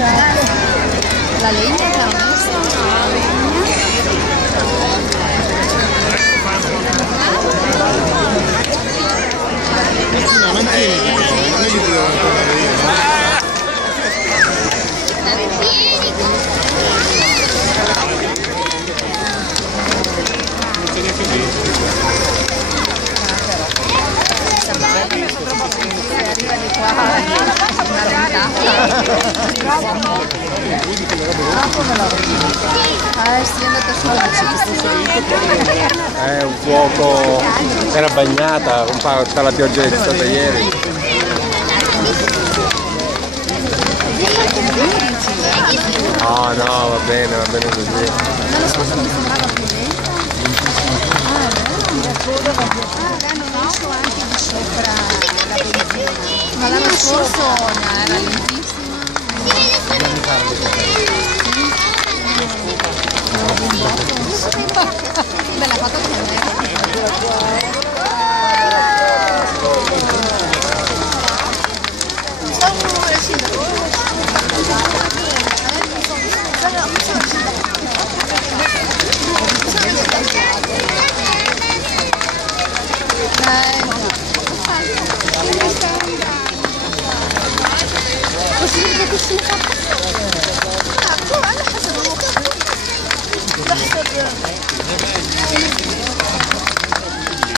La legna che ha messo? No, non tieni, non è che ti devo tornare io. Arriva di qua una sì, è andata su. È un fuoco, era bagnata, un po' tutta la pioggia che c'è stata ieri. No, no, va bene così. L'anno scorso mi sembrava più lento. L'hanno messo anche di sopra la benzina. Ma l'anno scorso era lentissima. Bella foto che possibile che si